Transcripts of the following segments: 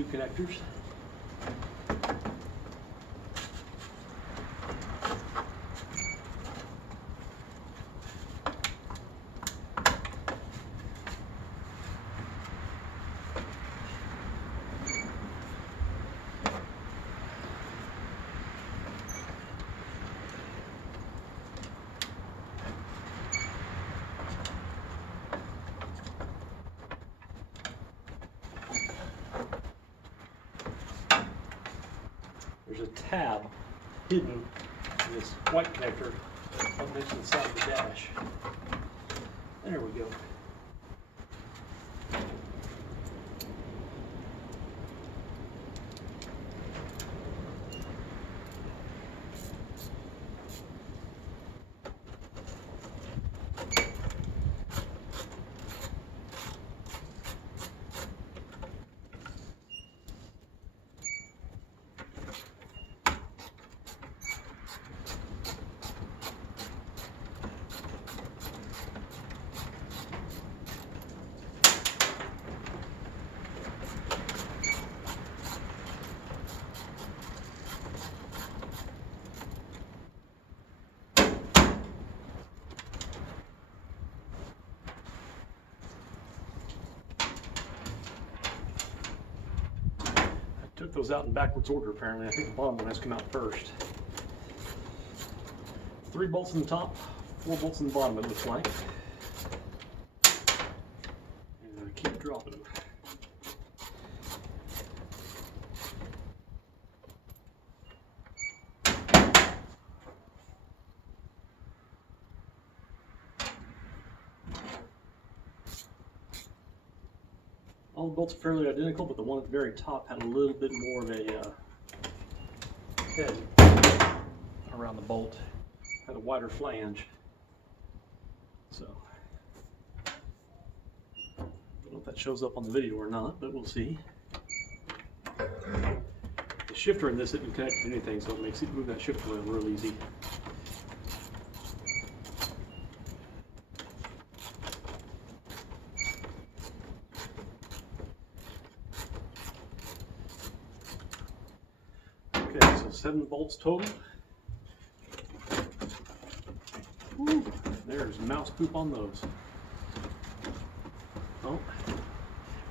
two connectors. There's a tab hidden in this white connector up next to the side of the dash. There we go. Took those out in backwards order apparently. I think the bottom one has to come out first. 3 bolts in the top, 4 bolts in the bottom, it looks like. And I keep dropping them. All the bolts are fairly identical, but the one at the very top had a little bit more of a head around the bolt, had a wider flange. So, I don't know if that shows up on the video or not, but we'll see. The shifter in this isn't connected to anything, so it makes it move that shifter around real easy. Okay, so 7 bolts total. Whew, there's mouse poop on those. Oh,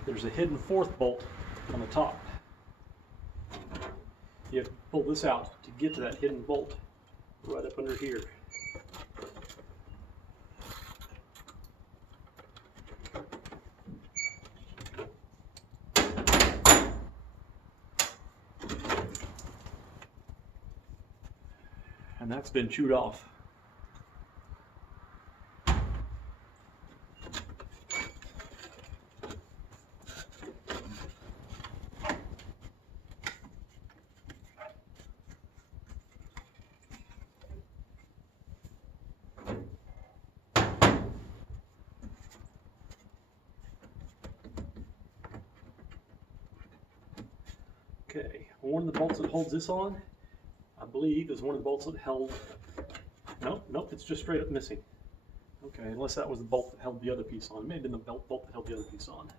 there's a hidden 4th bolt on the top. You have to pull this out to get to that hidden bolt right up under here. And that's been chewed off. Okay, one of the bolts that holds this on, I believe, is one of the bolts that held. Nope, it's just straight up missing. Okay, unless that was the bolt that held the other piece on. It may have been the bolt that held the other piece on.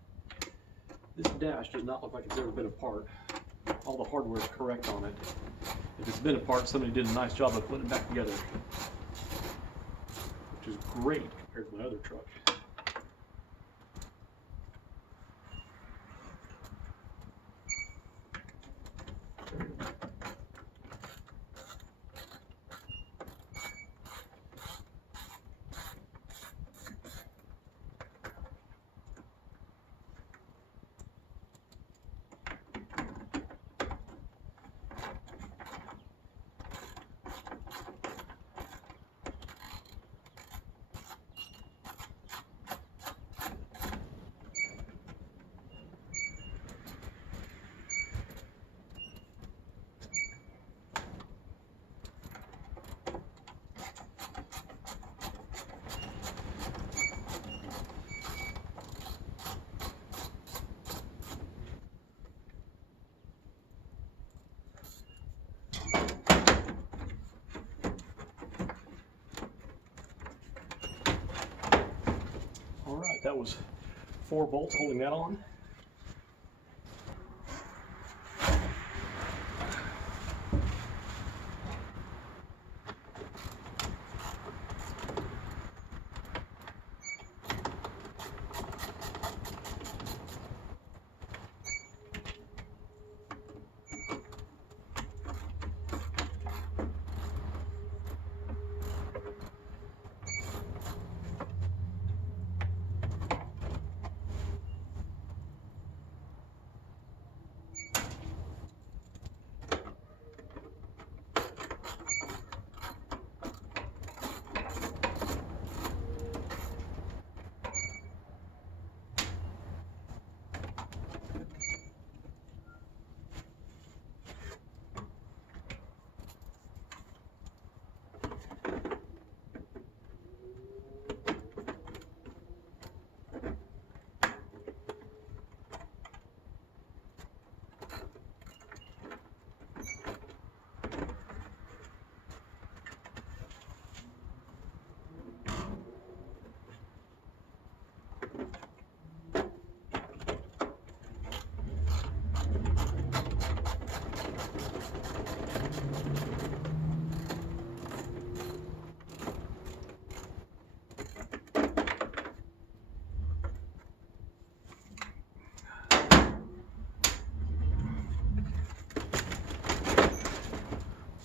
This dash does not look like it's ever been apart. All the hardware is correct on it. If it's been apart, somebody did a nice job of putting it back together, which is great compared to my other truck. That was 4 bolts holding that on.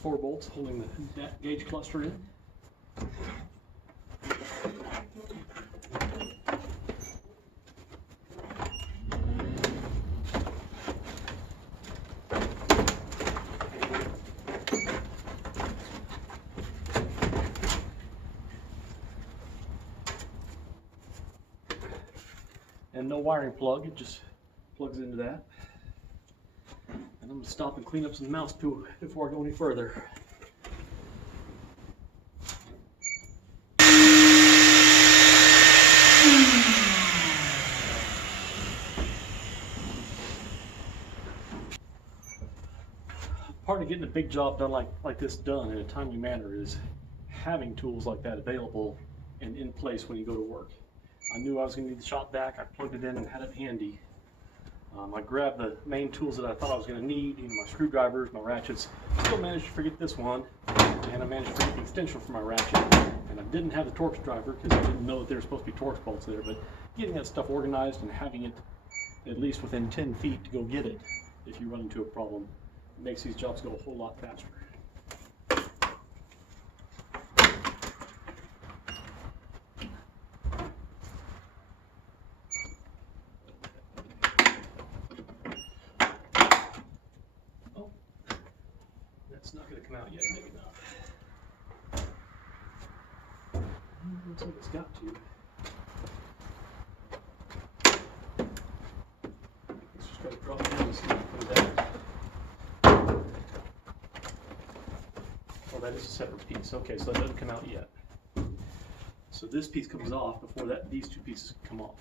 4 bolts holding the gauge cluster in. And no wiring plug, it just plugs into that. And I'm going to stop and clean up some mouse poo before I go any further. Part of getting a big job done like this done in a timely manner is having tools like that available and in place when you go to work. I knew I was going to need the shop vac. I plugged it in and had it handy. I grabbed the main tools that I thought I was going to need, my screwdrivers, my ratchets. Still managed to forget this one, and I managed to forget the extension for my ratchet. And I didn't have the Torx driver because I didn't know that there were supposed to be Torx bolts there. But getting that stuff organized and having it at least within 10 feet to go get it if you run into a problem makes these jobs go a whole lot faster. It's not going to come out yet, maybe not. Looks like it's got to. Let's just try to drop it down and see if it comes out. Oh, that is a separate piece. Okay, so that doesn't come out yet. So this piece comes off before these two pieces come off.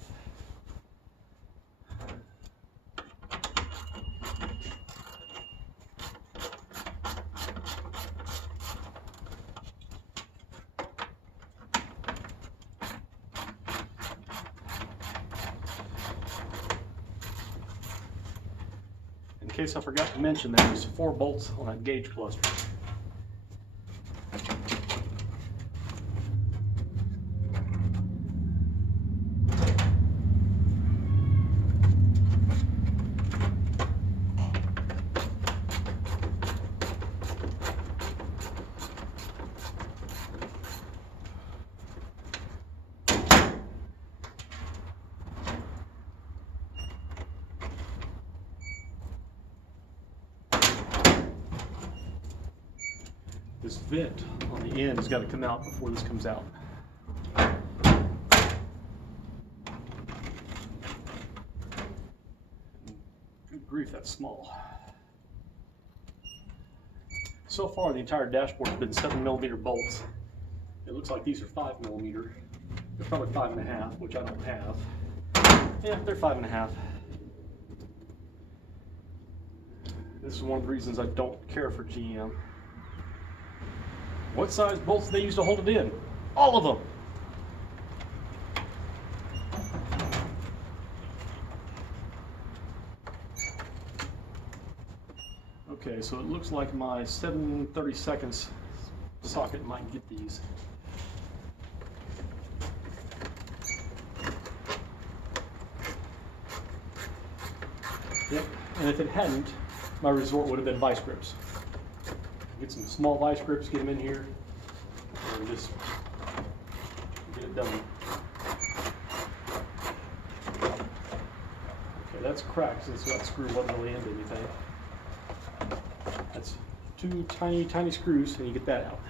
In case I forgot to mention, there's 4 bolts on that gauge cluster. This vent on the end has got to come out before this comes out. Good grief, that's small. So far, the entire dashboard has been 7mm bolts. It looks like these are 5mm. They're probably 5.5, which I don't have. Yeah, they're 5.5. This is one of the reasons I don't care for GM. What size bolts do they use to hold it in? All of them! Okay, so it looks like my 7/32 socket might get these. Yep, and if it hadn't, my resort would have been vice grips. Get some small vice grips, get them in here, and just get it done. Okay, that's cracked since that screw wasn't really into anything. That's 2 tiny, tiny screws, and you get that out.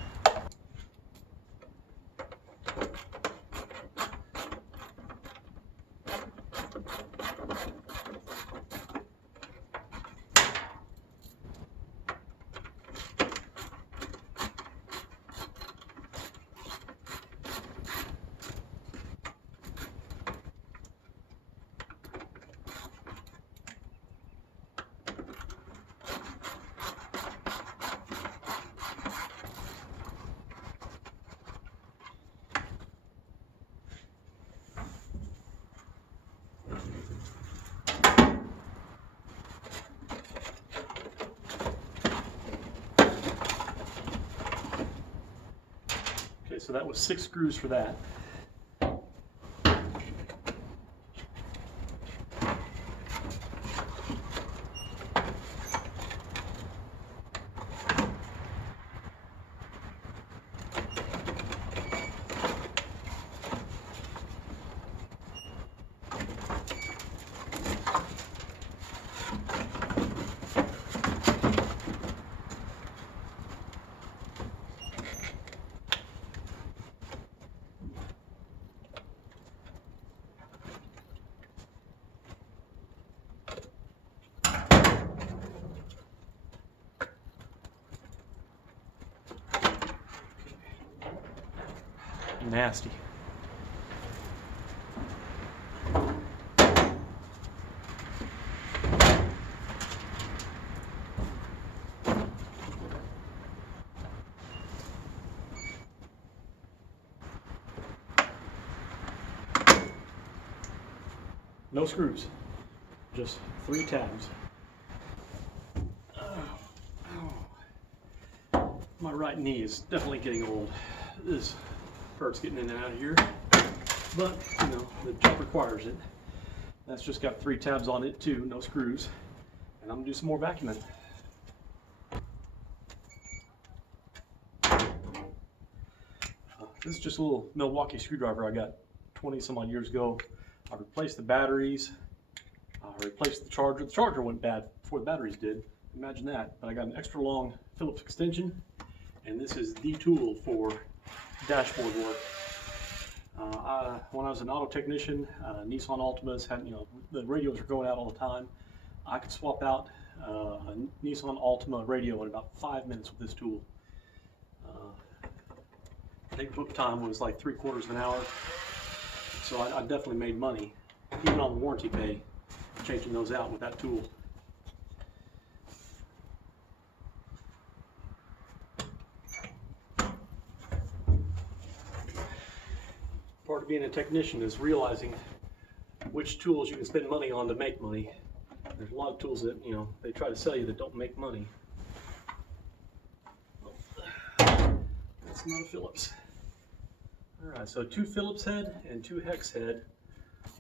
So that was 6 screws for that. nasty. No screws, just 3 tabs. My right knee is definitely getting old. This hurts getting in and out of here, but you know, the job requires it. That's just got 3 tabs on it too, no screws. And I'm gonna do some more vacuuming. This is just a little Milwaukee screwdriver I got 20 some odd years ago. I replaced the batteries, I replaced the charger. The charger went bad before the batteries did. Imagine that. But I got an extra long Phillips extension, and this is the tool for dashboard work. When I was an auto technician, Nissan Altimas had, you know, the radios were going out all the time. I could swap out a Nissan Altima radio in about 5 minutes with this tool. I think book time was like 3/4 of an hour, so I definitely made money, even on warranty pay, changing those out with that tool. Part of being a technician is realizing which tools you can spend money on to make money. There's a lot of tools that, you know, they try to sell you that don't make money. That's not a Phillips. Alright, so 2 Phillips head and 2 hex head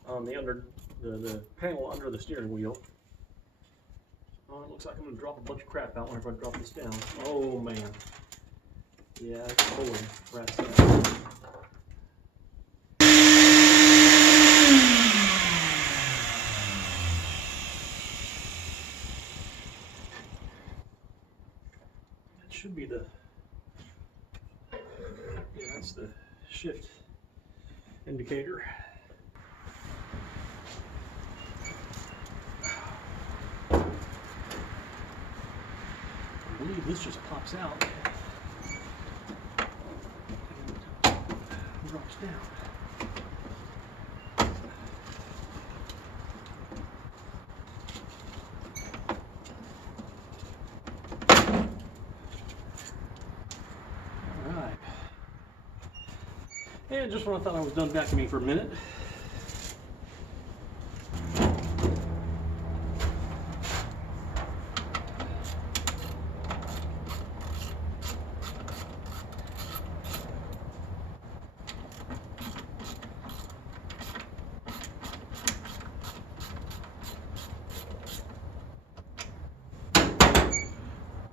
on the panel under the steering wheel. Oh, it looks like I'm going to drop a bunch of crap out whenever I drop this down. Oh man. Yeah, it's pulling rats out. Should be the, yeah, that's the shift indicator. I believe this just pops out and drops down. And just when I thought I was done vacuuming for a minute,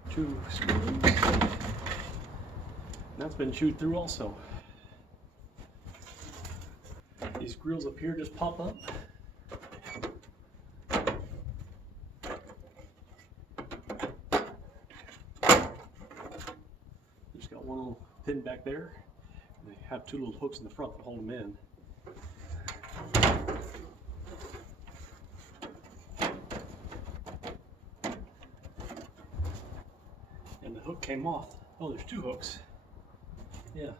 two screws. That's been chewed through also. These grills up here just pop up. Just got one little pin back there. And they have 2 little hooks in the front that hold them in. And the hook came off. Oh, there's 2 hooks. Yeah.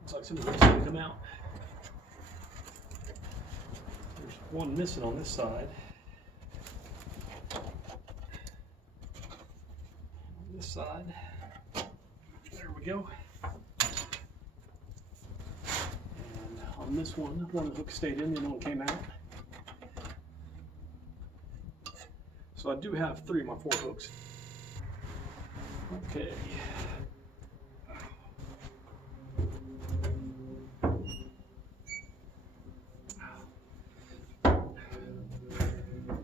Looks like some of the hooks didn't come out. There's one missing on this side. On this side. There we go. And on this one of the hooks stayed in, the other one came out. So I do have 3 of my 4 hooks. Okay.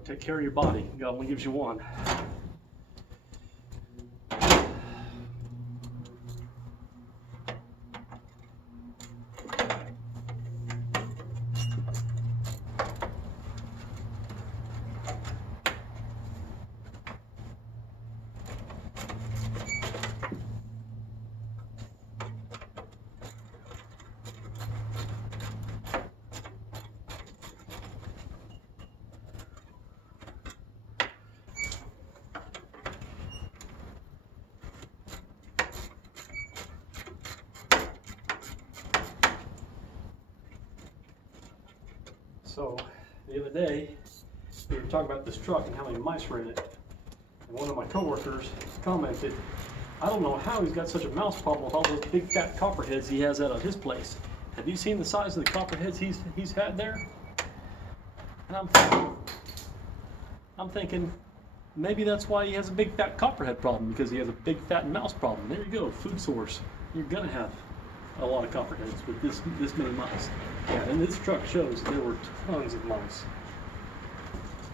Take care of your body. God only gives you one. So the other day, we were talking about this truck and how many mice were in it. And one of my coworkers commented, I don't know how he's got such a mouse problem with all those big fat copperheads he has out of his place. Have you seen the size of the copperheads he's had there? And I'm thinking, maybe that's why he has a big fat copperhead problem, because he has a big fat mouse problem. There you go, food source. You're gonna have a lot of copperheads with this many mice. Yeah, and this truck shows there were tons of mice.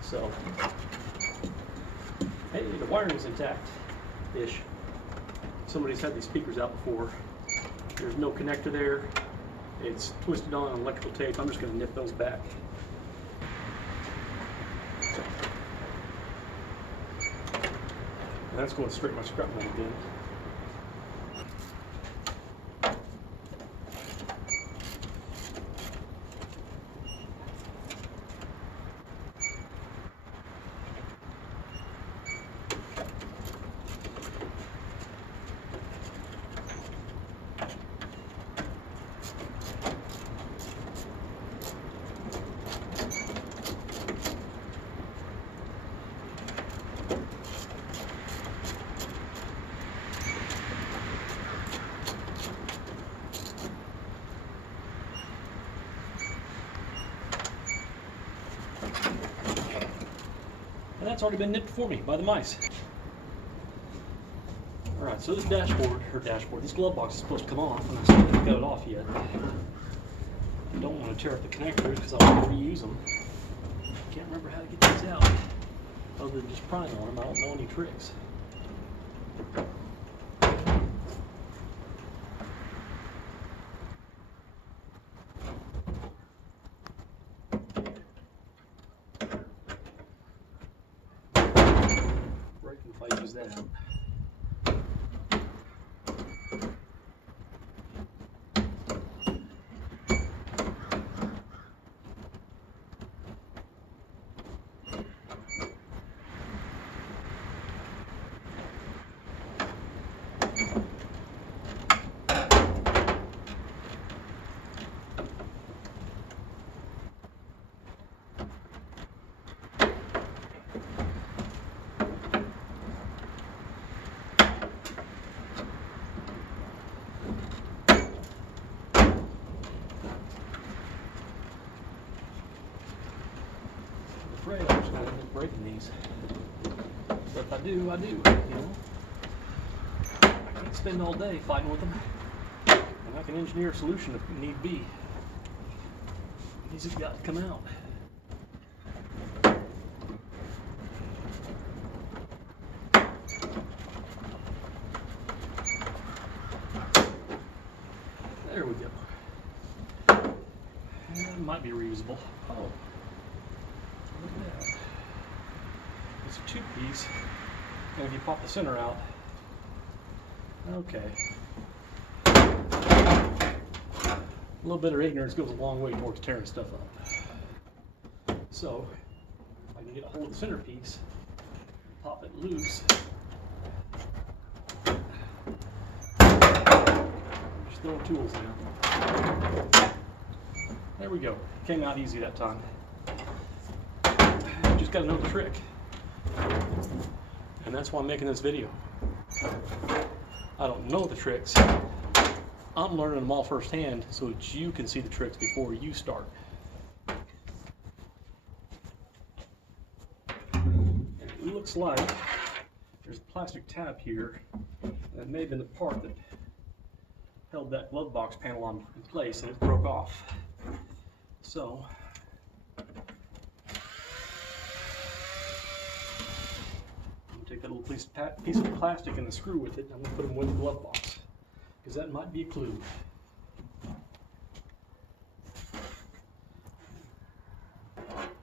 So, hey, the wiring's intact-ish. Somebody's had these speakers out before. There's no connector there. It's twisted on electrical tape. I'm just gonna nip those back. And that's going straight in my scrap metal bin. And that's already been nipped for me by the mice. Alright, so this this glove box is supposed to come off, and I still haven't got it off yet. I don't want to tear up the connectors because I want to reuse them. Can't remember how to get these out. Other than just prying on them, I don't know any tricks. If I use that. I'm just going to end up breaking these. But if I do, you know. I can't spend all day fighting with them. And I can engineer a solution if need be. These have got to come out. There we go. And that might be reusable. Oh. Look at that. It's a two-piece, and if you pop the center out, okay. A little bit of ignorance goes a long way towards tearing stuff up. So, if I can get a hold of the centerpiece, pop it loose. Just throw tools in. There we go. Came out easy that time. Just got to know the trick, and that's why I'm making this video. I don't know the tricks. I'm learning them all firsthand so that you can see the tricks before you start. And it looks like there's a plastic tab here that may have been the part that held that glove box panel in place, and it broke off. So take that little piece of plastic and the screw with it, and I'm going to put them with the glove box, because that might be a clue.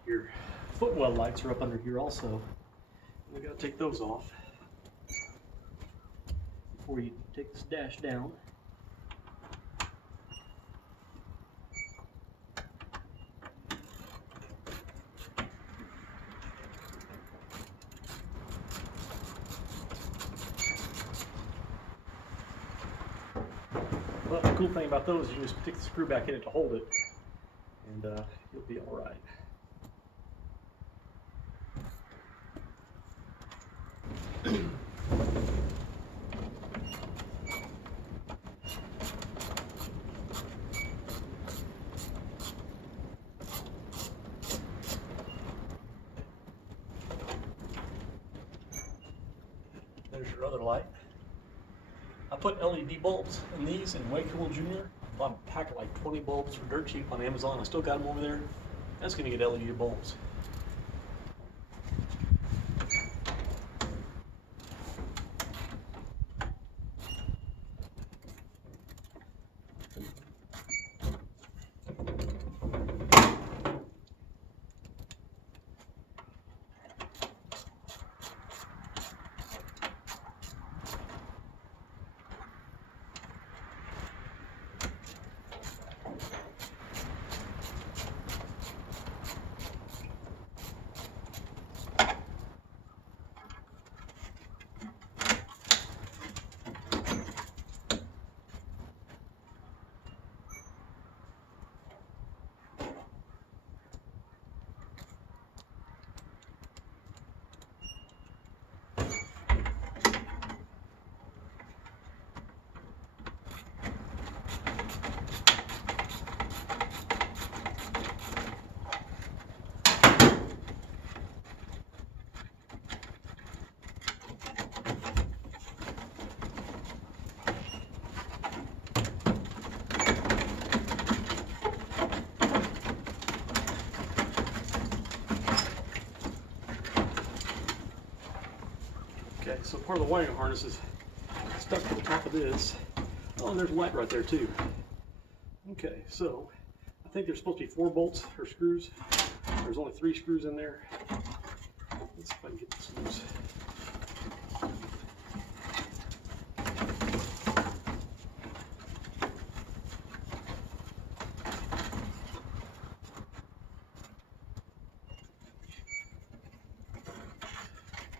Your footwell lights are up under here also. We've got to take those off before you take this dash down. Well, the cool thing about those is you can just stick the screw back in it to hold it, and and you'll be all right. There's your other light. I put LED bulbs in these in Way Cool Junior. Bought a pack of like 20 bulbs for dirt cheap on Amazon. I still got them over there. That's going to get LED bulbs. Okay, so part of the wiring harness is stuck to the top of this. Oh, and there's a light right there too. Okay, so I think there's supposed to be 4 bolts or screws. There's only 3 screws in there. Let's see if I can get this loose.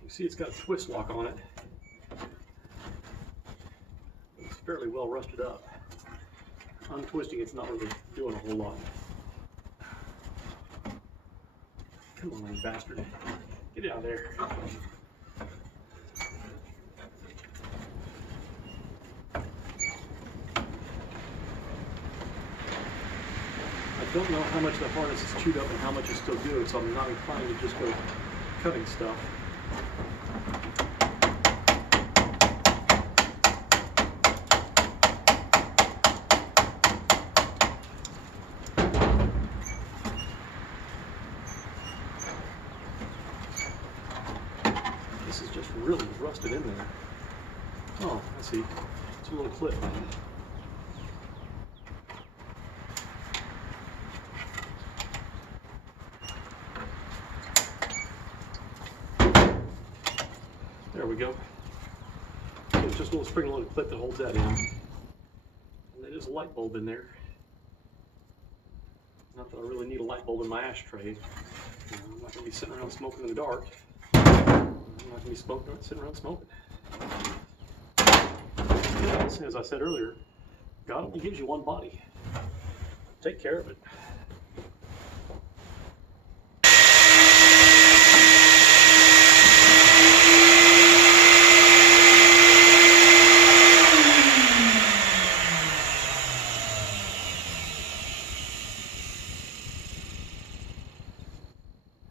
See, it's got a twist lock on it. It's fairly well rusted up. Untwisting it's not really doing a whole lot. Come on, you bastard. Get out of there. I don't know how much the harness is chewed up and how much is still good, so I'm not inclined to just go cutting stuff. This is just really rusted in there. Oh, I see. It's a little clip. There we go. It's just a little spring-loaded clip that holds that in. And there is a light bulb in there. Not that I really need a light bulb in my ashtray. I'm not going to be sitting around smoking in the dark. I'm not going to be sitting around smoking. As I said earlier, God only gives you one body. Take care of it.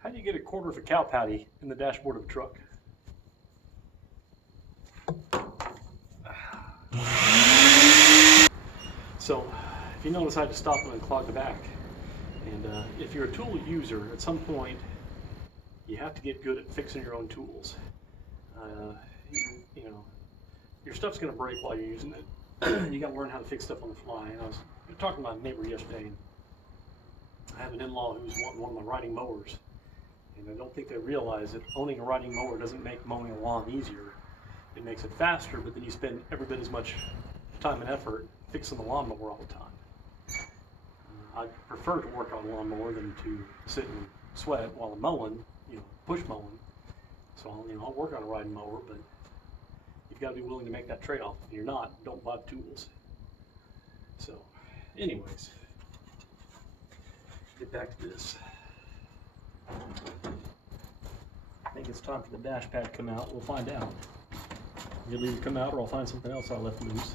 How do you get a quarter of a cow patty in the dashboard of a truck? So, if you notice, I had to stop and unclog the back. And if you're a tool user, at some point, you have to get good at fixing your own tools. You know, your stuff's going to break while you're using it. You got to learn how to fix stuff on the fly. And I was talking to my neighbor yesterday. And I have an in-law who's wanting one of my riding mowers. And I don't think they realize that owning a riding mower doesn't make mowing a lawn easier. It makes it faster, but then you spend every bit as much time and effort fixing the lawnmower all the time. I prefer to work on a lawnmower than to sit and sweat while I'm mowing, push mowing. So I'll work on a riding mower, but you've got to be willing to make that trade-off. If you're not, don't buy the tools. So, anyways, Get back to this. I think it's time for the dash pad to come out. We'll find out. It'll either come out or I'll find something else I left loose.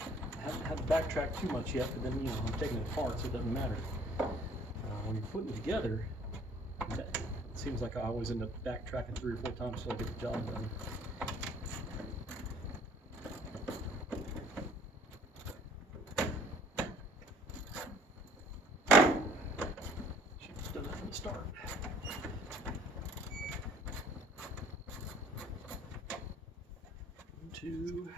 I haven't had to backtrack too much yet, but then, you know, I'm taking it apart, so it doesn't matter. When you're putting it together, it seems like I always end up backtracking 3 or 4 times till I get the job done. Should have done that from the start. One, two.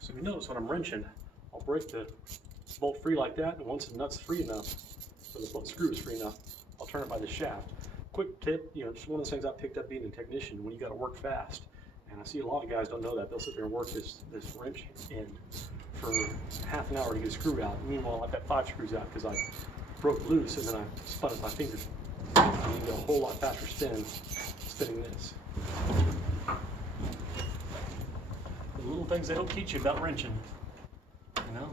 So you notice when I'm wrenching, I'll break the bolt free like that, and once the nut's free enough, so the screw is free enough, I'll turn it by the shaft. Quick tip, you know, just one of those things I picked up being a technician, when you got to work fast. And I see a lot of guys don't know that. They'll sit there and work this wrench end for half an hour to get a screw out. Meanwhile, I've got 5 screws out because I broke loose and then I spun it with my fingers. I need a whole lot faster spinning this. The little things they don't teach you about wrenching, you know?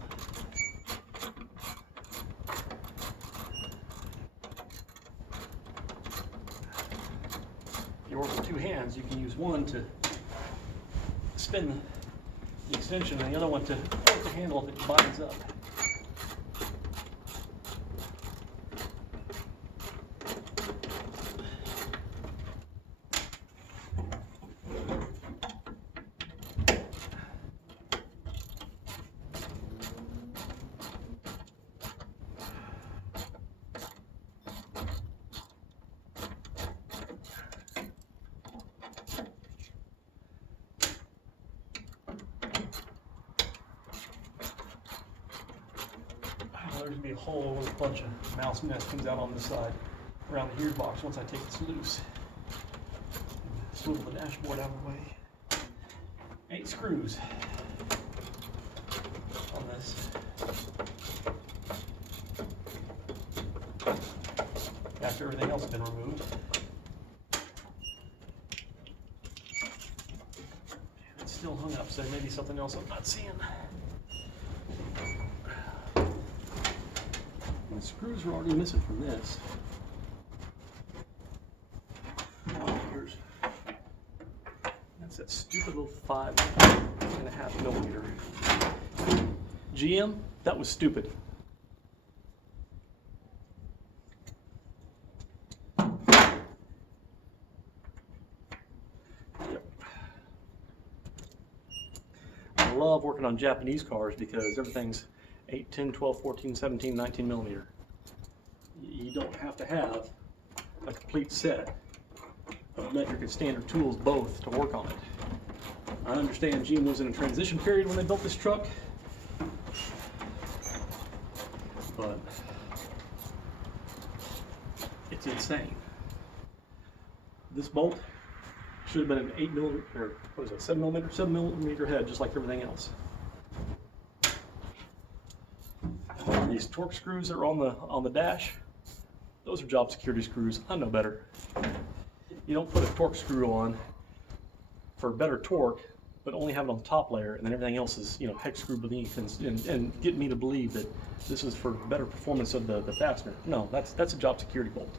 If you work with 2 hands, you can use one to spin the extension and the other one to hold the handle if it binds up. There's going to be a hole with a bunch of mouse nest comes out on the side around the gearbox once I take this loose. Swivel the dashboard out of the way. 8 screws on this. After everything else has been removed. It's still hung up, so maybe something else I'm not seeing. The screws were already missing from this. That's that stupid little 5.5 millimeter. GM, that was stupid. Yep. I love working on Japanese cars because everything's 8, 10, 12, 14, 17, 19 millimeter. You don't have to have a complete set of metric and standard tools both to work on it. I understand GM was in a transition period when they built this truck, but it's insane. This bolt should have been an 8 millimeter, or what is it, 7 millimeter head, just like everything else. These torque screws that are on the dash, those are job security screws. I know better. You don't put a torque screw on for better torque, but only have it on the top layer, and then everything else is, you know, hex screw beneath, and get me to believe that this is for better performance of the fastener. No, that's a job security bolt.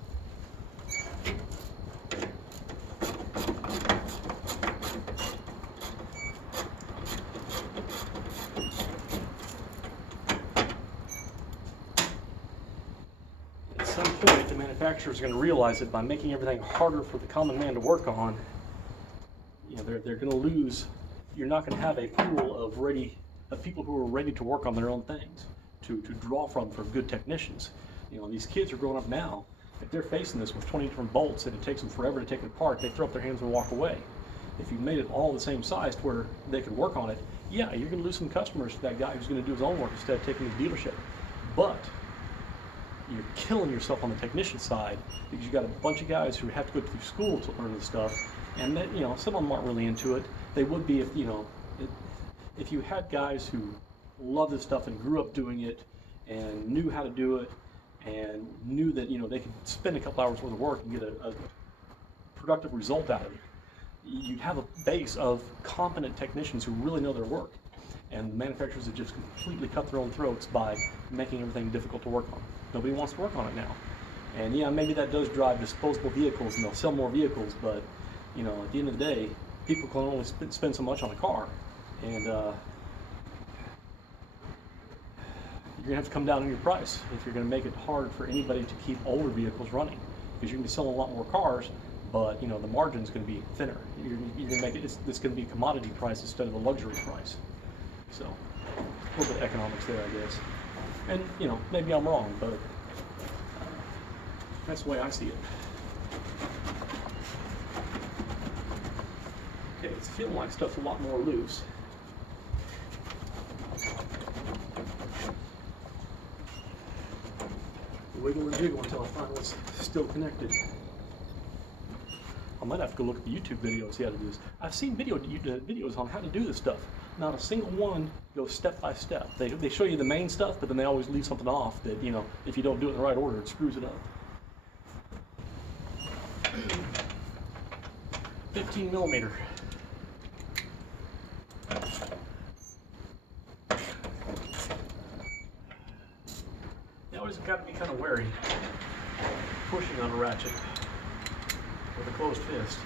At some point, the manufacturer is going to realize that by making everything harder for the common man to work on, you know, they're going to lose. You're not going to have a pool of people who are ready to work on their own things to draw from for good technicians. You know, these kids are growing up now. If they're facing this with 20 different bolts and it takes them forever to take it apart, they throw up their hands and walk away. If you made it all the same size to where they could work on it, yeah, you're going to lose some customers to that guy who's going to do his own work instead of taking the dealership. But you're killing yourself on the technician side because you got a bunch of guys who have to go through school to learn this stuff, and that, you know, some of them aren't really into it. They would be if, you know, if you had guys who love this stuff and grew up doing it and knew how to do it, and knew that they could spend a couple hours worth of work and get a productive result out of it, you'd have a base of competent technicians who really know their work. And the manufacturers have just completely cut their own throats by making everything difficult to work on. Nobody wants to work on it now. And yeah, maybe that does drive disposable vehicles and they'll sell more vehicles, but at the end of the day, people can only spend so much on a car. And you're gonna have to come down on your price if you're gonna make it hard for anybody to keep older vehicles running. Because you can sell a lot more cars, but the margin's gonna be thinner. You're gonna make it, it's gonna be a commodity price instead of a luxury price. So, a little bit of economics there, I guess. And, maybe I'm wrong, but that's the way I see it. Okay, it's feeling like stuff's a lot more loose. Wiggle and jiggle until I find what's still connected. I might have to go look at the YouTube video and see how to do this. I've seen videos on how to do this stuff. Not a single one goes step by step. They show you the main stuff, but then they always leave something off that, if you don't do it in the right order, it screws it up. 15 millimeter. You always got to be kind of wary pushing on a ratchet with a closed fist.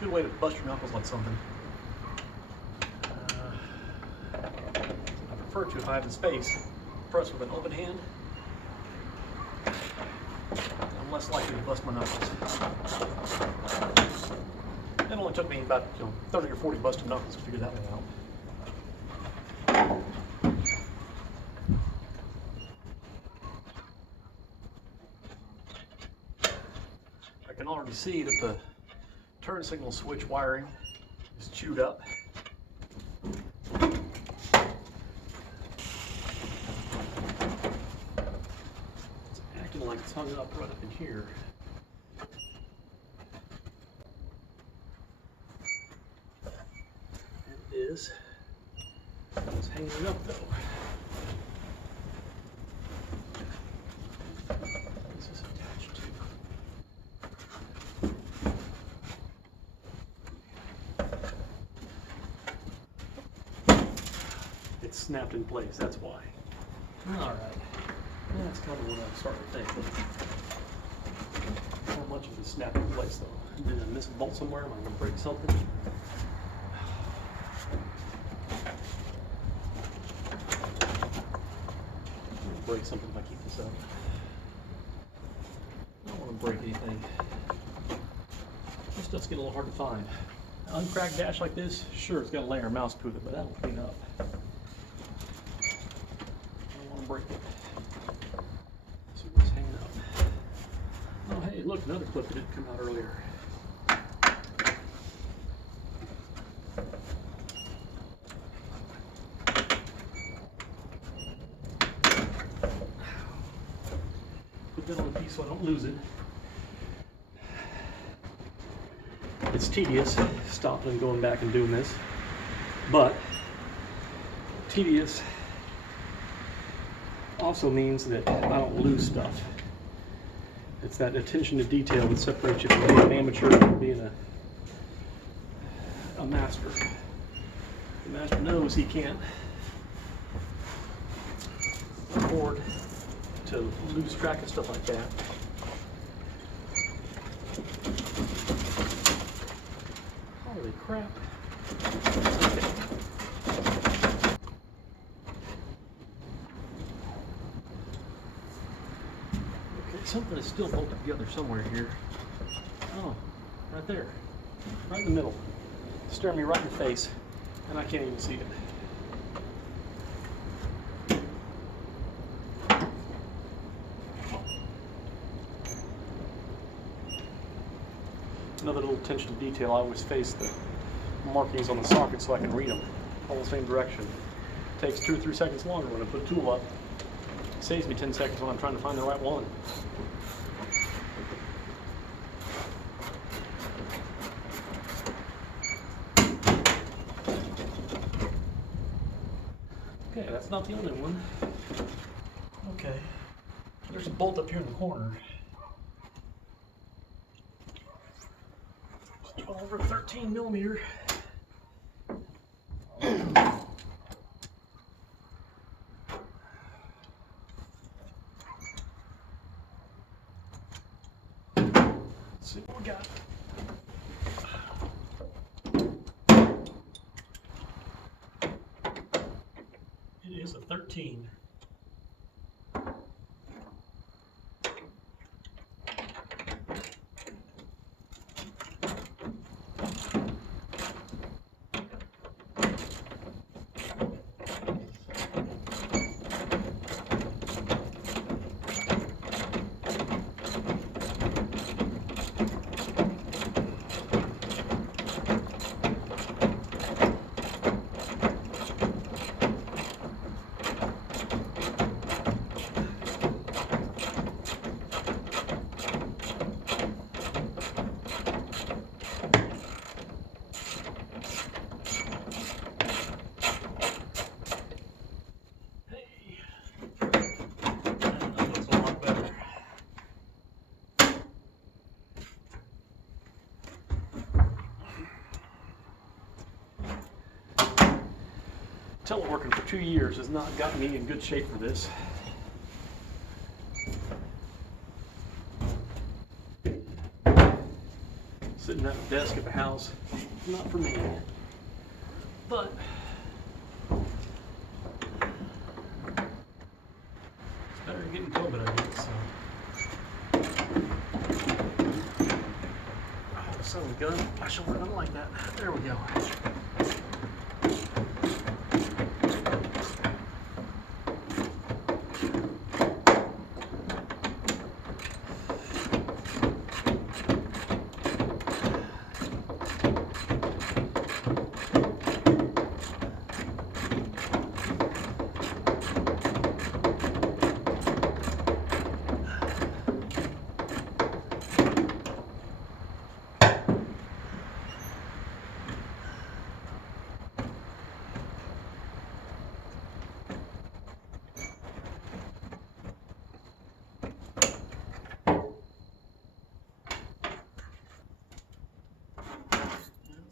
Good way to bust your knuckles on something. I prefer to, if I have the space, press with an open hand. I'm less likely to bust my knuckles. It only took me about 30 or 40 busted knuckles to figure that one out. I can already see that the turn signal switch wiring is chewed up. It's acting like it's hung up right up in here. It is. It's hanging it up though. What's this attached to? It's snapped in place, that's why. Alright. That's kind of what I'm starting to think. How much of it snapped in place though? Did I miss a bolt somewhere? Am I going to break something? Break something if I keep this up. I don't want to break anything. This stuff's getting a little hard to find. An uncracked dash like this, sure, it's got a layer of mouse poop, but that'll clean up. I don't want to break it. Let's see what's hanging up. Oh, hey, look, another clip that didn't come out earlier. On a piece so I don't lose it. It's tedious stopping and going back and doing this, but tedious also means that I don't lose stuff. It's that attention to detail that separates you from being an amateur and being a master. The master knows he can't afford to lose track of stuff like that. Holy crap. Okay. Okay, something is still bolted together somewhere here. Oh, right there. Right in the middle. Staring me right in the face, and I can't even see it. Another little attention to detail, I always face the markings on the socket so I can read them all the same direction. It takes 2 or 3 seconds longer when I put a tool up. It saves me 10 seconds when I'm trying to find the right one. Okay, that's not the only one. Okay, there's a bolt up here in the corner. 12 or 13 millimeter. Let's see what we got. It is a 13. Teleworking for 2 years has not gotten me in good shape for this. Sitting at a desk at the house, not for me. But it's better than getting COVID, I guess. So, son of a gun, I should run like that. There we go.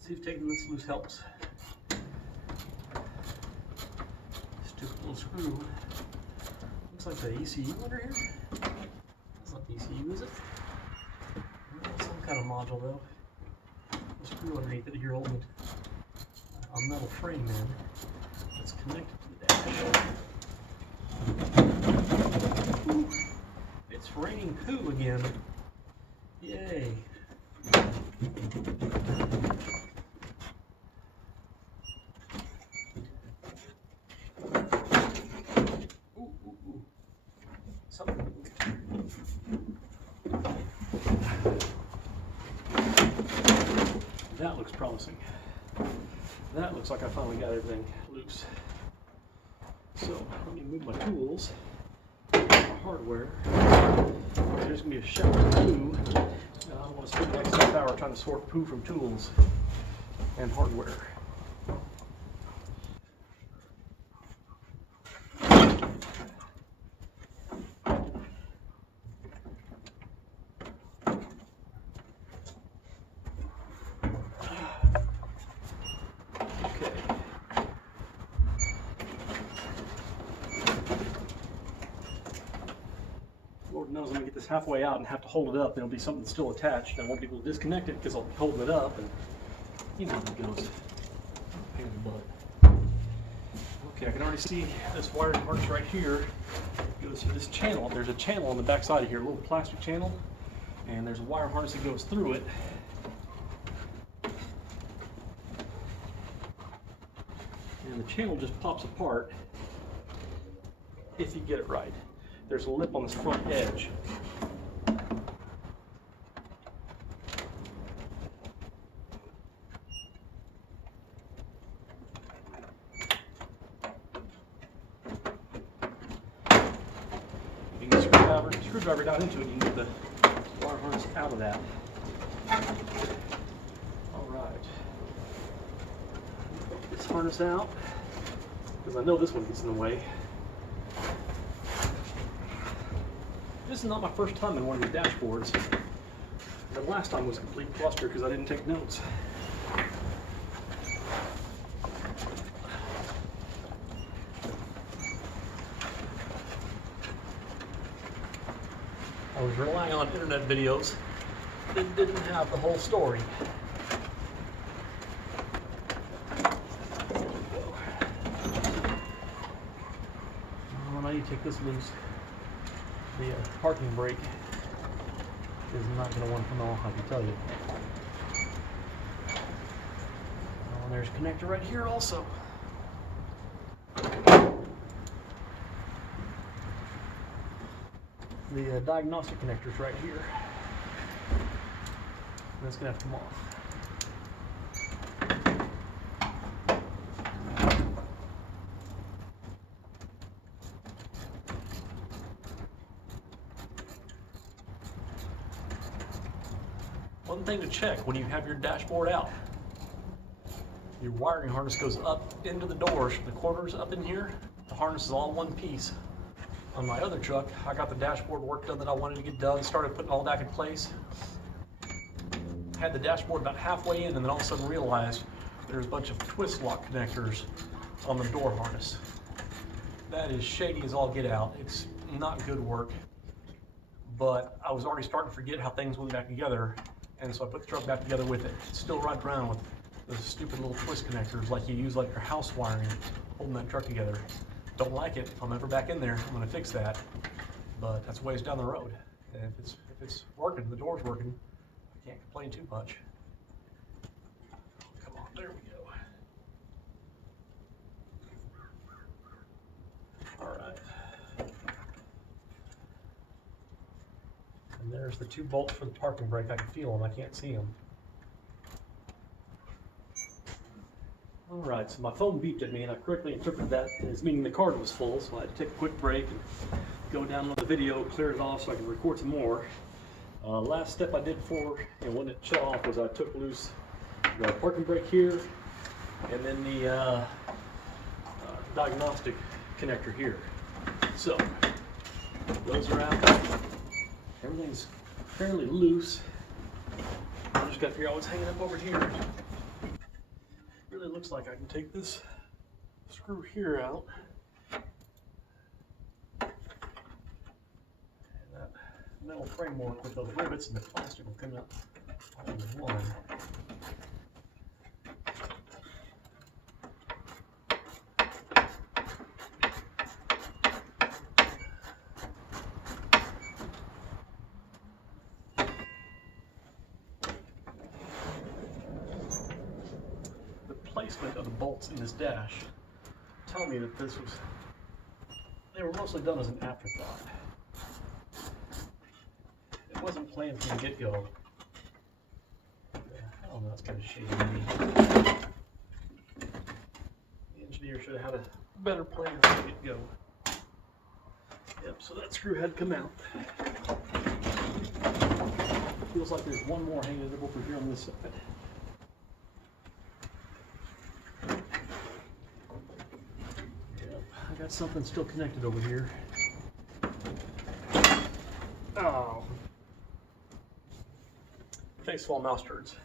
See if taking this loose helps. Stupid little screw. Looks like the ECU under here. That's not the ECU, is it? Some kind of module though. The screw underneath it here holding a metal frame in. That's connected to the dash. Ooh, it's raining poo again. Yay. That looks promising. That looks like I finally got everything loose. So let me move my tools, my hardware. There's gonna be a shower of poo. I don't want to spend the next half hour trying to sort poo from tools and hardware. Lord knows I'm gonna get this halfway out and have to hold it up. There'll be something still attached. I won't be able to disconnect it because I'll be holding it up, and you know how it goes. Pain in the butt. Okay, I can already see this wiring harness right here. It goes through this channel. There's a channel on the back side of here, a little plastic channel, and there's a wire harness that goes through it. And the channel just pops apart if you get it right. There's a lip on this front edge. You can screwdriver down into it, you can get the wire harness out of that. All right. Get this harness out, because I know this one gets in the way. This is not my first time in one of these dashboards. The last time was a complete cluster because I didn't take notes. I was relying on internet videos that didn't have the whole story. Well, now you take this loose. The parking brake is not going to want to come off, I can tell you. Oh, and there's a connector right here also. The diagnostic connector's right here. That's going to have to come off. One thing to check when you have your dashboard out, your wiring harness goes up into the doors, the quarters up in here. The harness is all one piece. On my other truck, I got the dashboard work done that I wanted to get done, started putting all back in place. Had the dashboard about halfway in and then all of a sudden realized there's a bunch of twist lock connectors on the door harness. That is shady as all get out. It's not good work, but I was already starting to forget how things went back together. And so I put the truck back together with it. It's still riding around with those stupid little twist connectors like you use like your house wiring, holding that truck together. Don't like it. If I'm ever back in there, I'm going to fix that. But that's ways down the road. And if it's working, the door's working, I can't complain too much. Come on, there we go. All right. And there's the two bolts for the parking brake. I can feel them. I can't see them. All right, so my phone beeped at me, and I correctly interpreted that as meaning the card was full, so I had to take a quick break and go download the video, clear it off so I can record some more. Last step I did before, and when it shut off, was I took loose the parking brake here, and then the diagnostic connector here. So, those are out. Everything's fairly loose. I just got to figure out what's hanging up over here. Really looks like I can take this screw here out. And that metal framework with those rivets and the plastic will come out all in one. Placement of the bolts in this dash tell me that they were mostly done as an afterthought. It wasn't planned from the get-go. I don't know, that's kind of shady. The engineer should have had a better plan from the get-go. Yep, so that screw had to come out. Feels like there's one more hanging over here on this side. Got something still connected over here. Oh. Thanks to all mouse turds.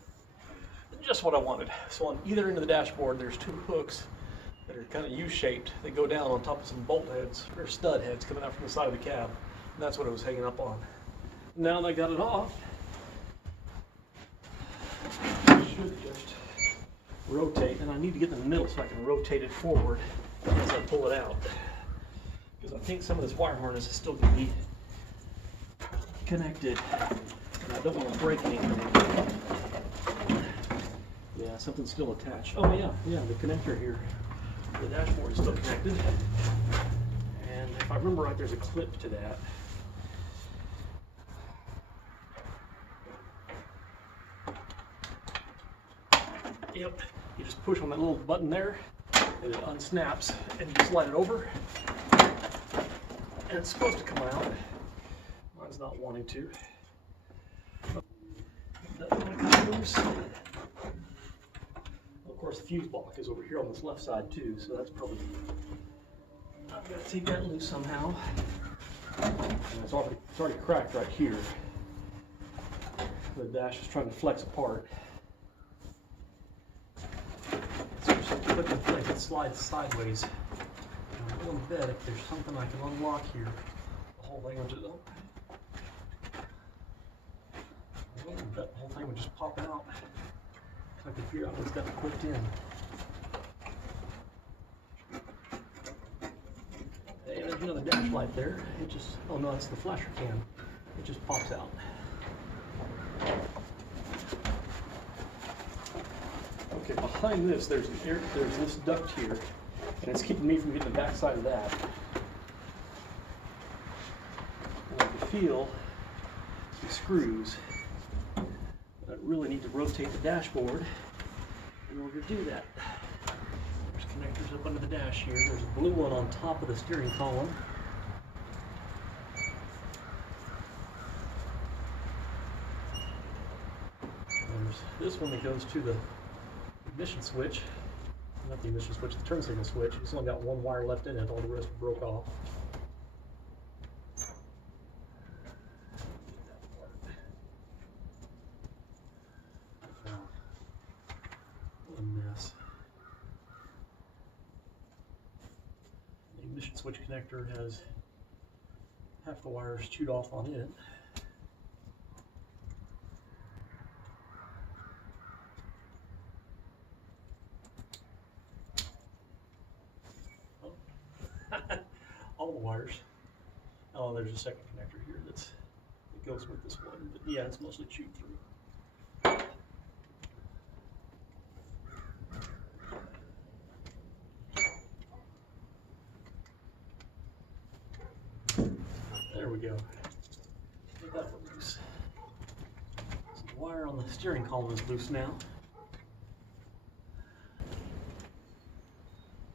Just what I wanted. So on either end of the dashboard, there's two hooks that are kind of U-shaped. They go down on top of some bolt heads, or stud heads coming out from the side of the cab. And that's what it was hanging up on. Now that I got it off, I should just rotate, and I need to get in the middle so I can rotate it forward as I pull it out, because I think some of this wire harness is still going to be connected, and I don't want to break anything. Yeah, something's still attached. Oh yeah, the connector here. The dashboard is still connected, and if I remember right, there's a clip to that. Yep, you just push on that little button there, and it unsnaps, and you slide it over, and it's supposed to come out. Mine's not wanting to. Doesn't want to come loose. Of course, the fuse block is over here on this left side too, so that's probably, I've got to take that loose somehow. And it's already cracked right here. The dash is trying to flex apart. So just click and flex, it slides sideways. And I'm willing to bet if there's something I can unlock here, the whole thing would just, the whole thing would just pop out. I can figure out what's got clipped in. Hey, there's another dash light there. It just, oh no, it's the flasher cam. It just pops out. Okay, behind this, there's this duct here, and it's keeping me from getting the back side of that. And I can feel some screws. I really need to rotate the dashboard in order to do that. There's connectors up under the dash here. There's a blue one on top of the steering column. There's this one that goes to the ignition switch. Not the ignition switch, the turn signal switch. It's only got one wire left in it, all the rest broke off. What a mess. The ignition switch connector has half the wires chewed off on it. All the wires. Oh, there's a second connector here that goes with this one, but yeah, it's mostly chewed through. There we go. Get that one loose. So the wire on the steering column is loose now.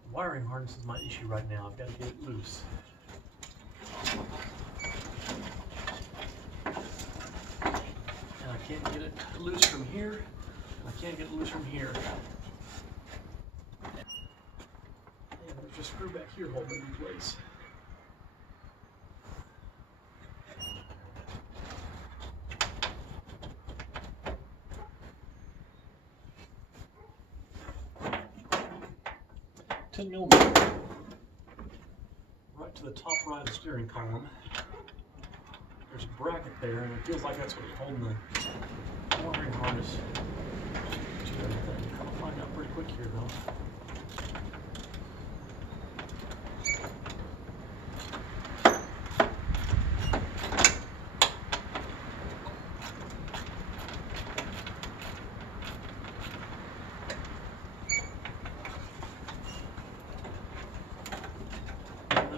The wiring harness is my issue right now. I've got to get it loose. And I can't get it loose from here. And I can't get it loose from here. And there's a screw back here holding it in place. $10mm right to the top right of the steering column. There's a bracket there, and it feels like that's what is holding the wiring harness to everything. I'll find out pretty quick here, though.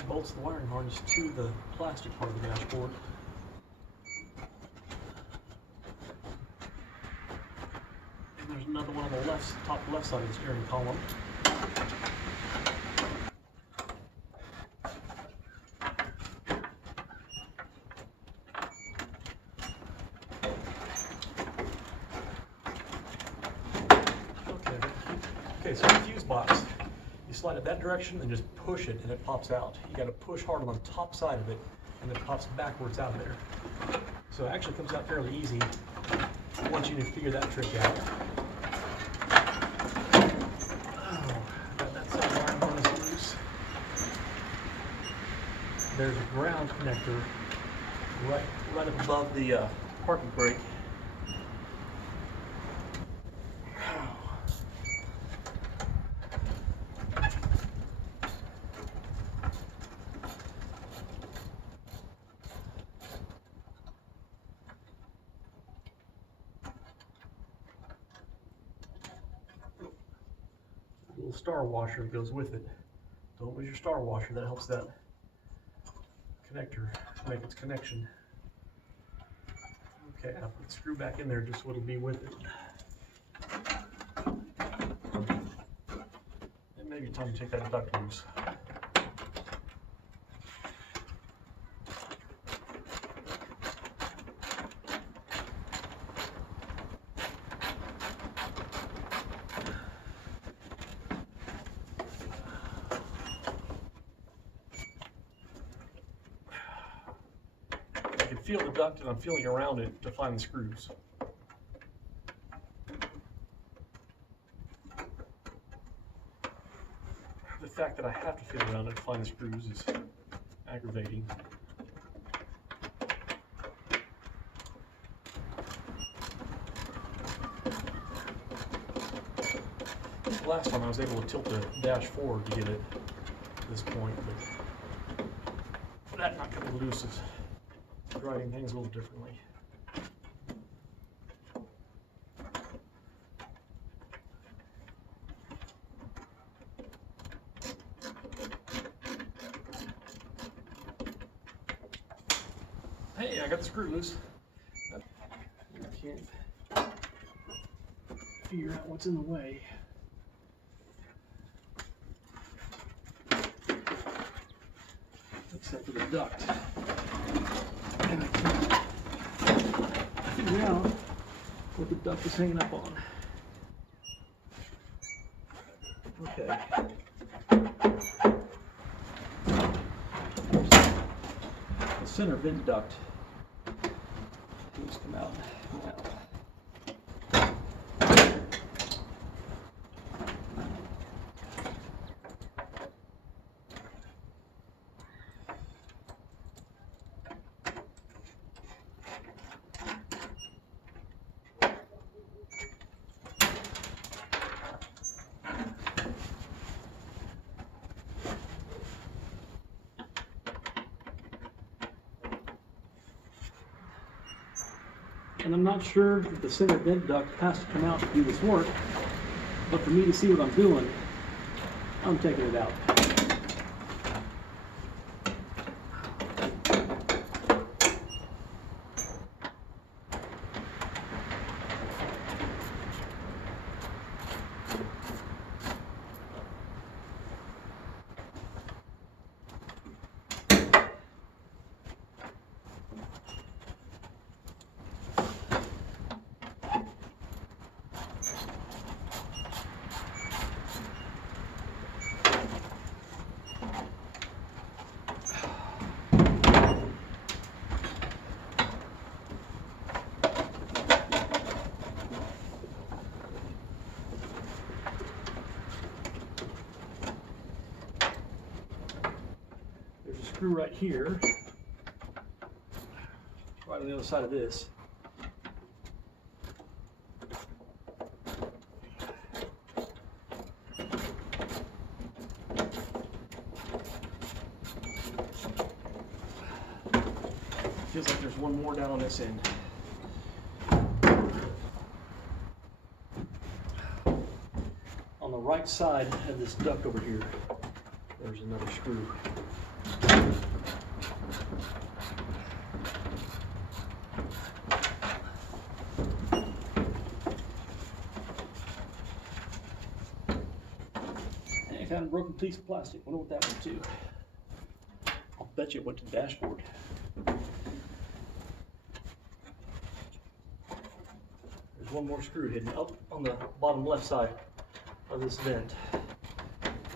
Bolts the wiring harness to the plastic part of the dashboard. And there's another one on the left, top left side of the steering column. Okay, so the fuse box. You slide it that direction and just push it and it pops out. You got to push hard on the top side of it and it pops backwards out of there. So it actually comes out fairly easy once you figure that trick out. Oh, got that side wiring harness loose. There's a ground connector right above the parking brake. Little star washer that goes with it. Don't lose your star washer, that helps that connector make its connection. Okay, I'll put the screw back in there just so it'll be with it. It may be time to take that duct loose. feel the duct and I'm feeling around it to find the screws. The fact that I have to feel around it to find the screws is aggravating. The last one I was able to tilt the dash forward to get it to this point, but that not coming loose is driving things a little differently. Hey, I got the screw loose. I can't figure out what's in the way. Except for the duct. And I can't figure out what the duct is hanging up on. Okay. The center vent duct. Let's come out now. And I'm not sure that the center vent duct has to come out to do this work, but for me to see what I'm doing, I'm taking it out. Screw right here, right on the other side of this. Feels like there's one more down on this end. On the right side of this duct over here, there's another screw. I found a broken piece of plastic. Wonder what that went to. I'll bet you it went to the dashboard. There's one more screw hidden up on the bottom left side of this vent.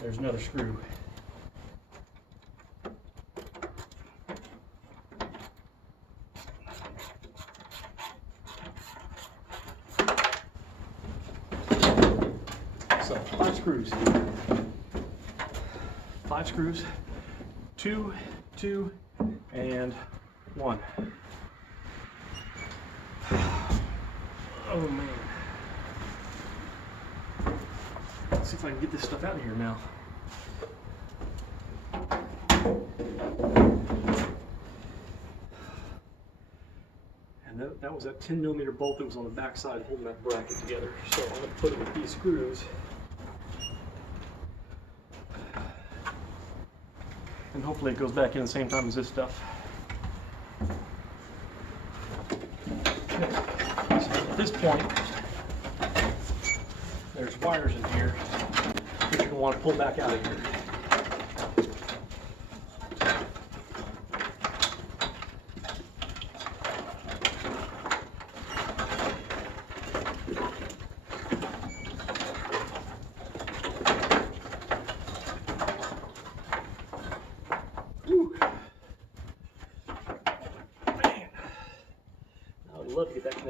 There's another screw. So, 5 screws. 5 screws. 2, 2, and 1. Oh man. Let's see if I can get this stuff out of here now. And that was that 10mm bolt that was on the back side holding that bracket together. So I'm going to put it with these screws. And hopefully it goes back in the same time as this stuff. Okay. So at this point, there's wires in here that you're going to want to pull back out of here.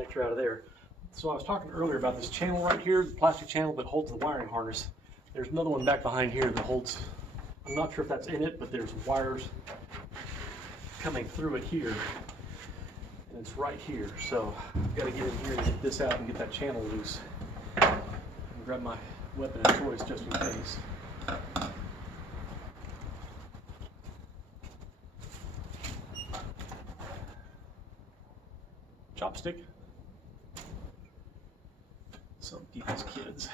connector out of there. So I was talking earlier about this channel right here, the plastic channel that holds the wiring harness. There's another one back behind here that holds, I'm not sure if that's in it, but there's wires coming through it here. And it's right here. So I've got to get in here and get this out and get that channel loose. And grab my weapon of choice just in case. Chopstick. Some people's kids.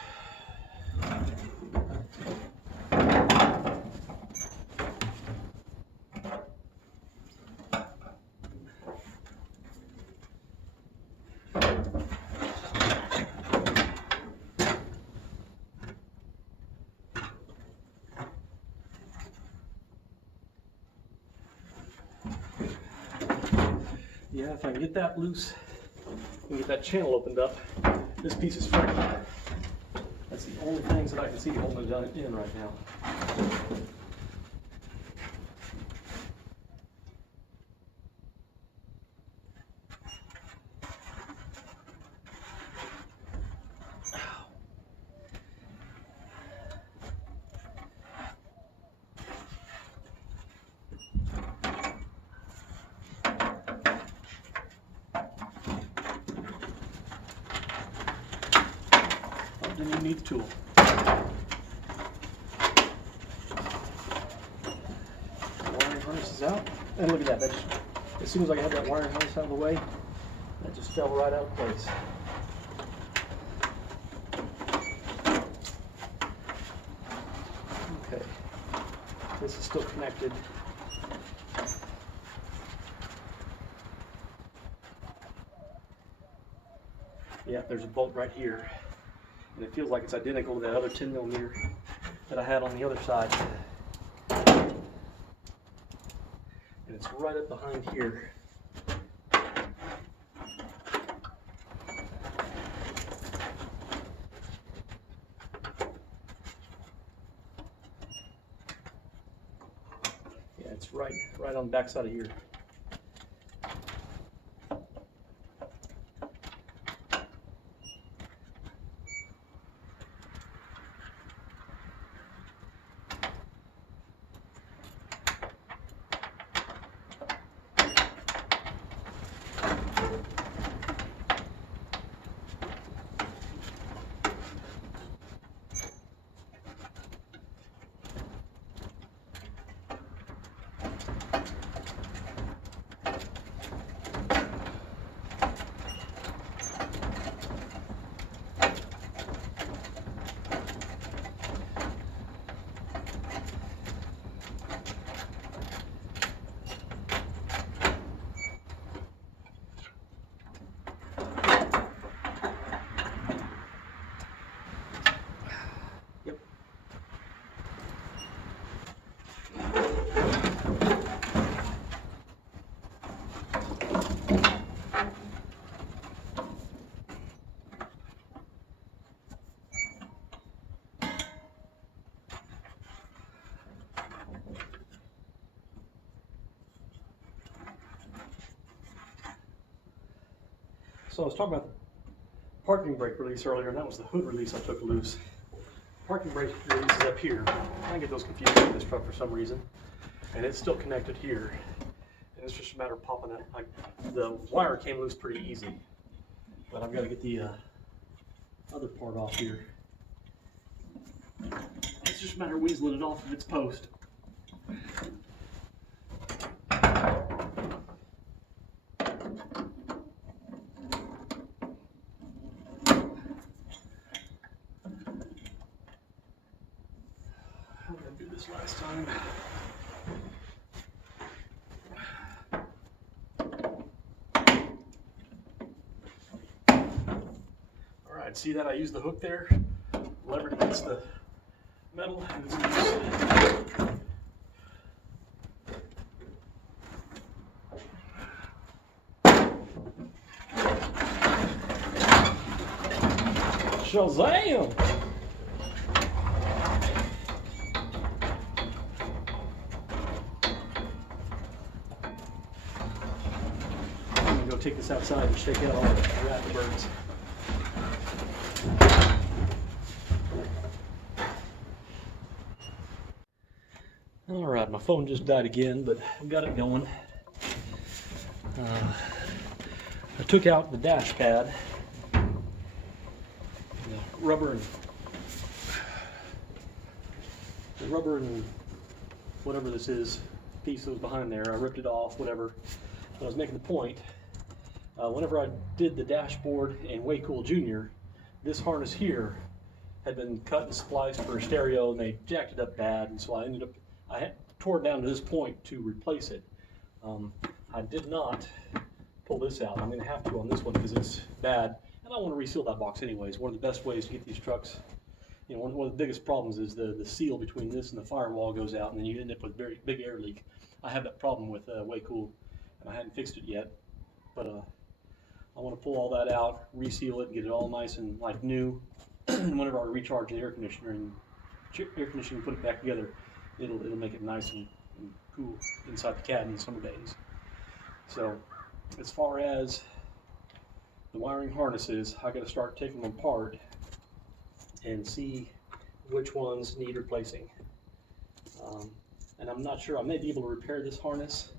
Yeah, if I can get that loose and get that channel opened up, this piece is free. That's the only things that I can see holding it in right now. Then you need the tool. The wiring harness is out. And look at that. As soon as I had that wiring harness out of the way, that just fell right out of place. Okay. This is still connected. Yeah, there's a bolt right here. And it feels like it's identical to that other 10mm that I had on the other side. And it's right up behind here. Yeah, it's right on the back side of here. So I was talking about the parking brake release earlier, and that was the hood release I took loose. Parking brake release is up here. I get those confused with this truck for some reason. And it's still connected here. And it's just a matter of popping it. The wire came loose pretty easy. But I've got to get the other part off here. It's just a matter of weaseling it off of its post. How did I do this last time? Alright, see that I used the hook there, levered against the metal, and it's loose. Shazam! I'm gonna go take this this outside and shake out all the rat birds. All right, my phone just died again, but I got it going. I took out the dash pad, the rubber and whatever this is, piece that was behind there. I ripped it off, whatever. But I was making the point. Whenever I did the dashboard in Way Cool Jr., this harness here had been cut and spliced for a stereo, and they jacked it up bad, and so I tore it down to this point to replace it. I did not pull this out. I'm going to have to on this one because it's bad, and I want to reseal that box anyways. One of the best ways to get these trucks, you know, one of the biggest problems is the seal between this and the firewall goes out, and then you end up with very big air leak. I have that problem with Way Cool, and I hadn't fixed it yet, but I want to pull all that out, reseal it, and get it all nice and like new. And whenever I recharge the air conditioner and put it back together, it'll make it nice and cool inside the cab in the summer days. So as far as the wiring harnesses, I got to start taking them apart and see which ones need replacing. And I'm not sure, I may be able to repair this harness.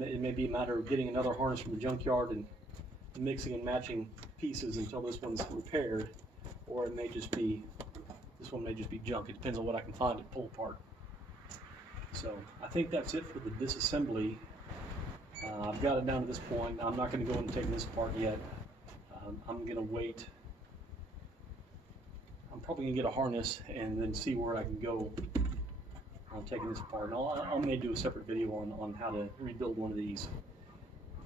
It may be a matter of getting another harness from the junkyard and mixing and matching pieces until this one's repaired, or it may just be, this one may just be junk. It depends on what I can find to pull apart. So I think that's it for the disassembly. I've got it down to this point. I'm not going to go and take this apart yet. I'm going to wait. I'm probably going to get a harness and then see where I can go on taking this apart. And I may do a separate video on how to rebuild one of these.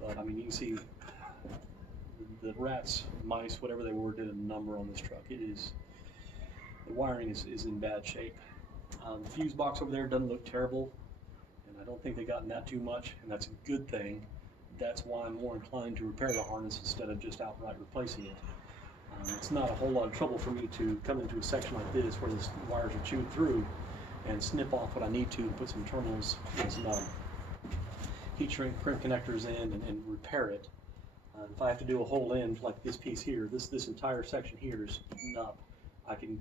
But I mean, you can see the rats, mice, whatever they were, did a number on this truck. It is, the wiring is in bad shape. The fuse box over there doesn't look terrible, and I don't think they've gotten that too much, and that's a good thing. That's why I'm more inclined to repair the harness instead of just outright replacing it. It's not a whole lot of trouble for me to come into a section like this where the wires are chewed through and snip off what I need to put some terminals and some heat shrink crimp connectors in and repair it. If I have to do a whole end like this piece here, this entire section here is eaten up. I can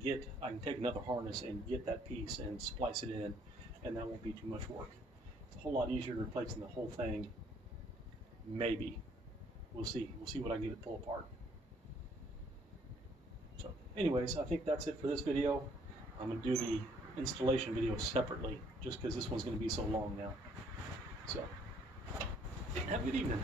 take another harness and get that piece and splice it in, and that won't be too much work. It's a whole lot easier than replacing the whole thing. Maybe. We'll see. We'll see what I can get it pull apart. So anyways, I think that's it for this video. I'm going to do the installation video separately, just because this one's going to be so long now. So have a good evening.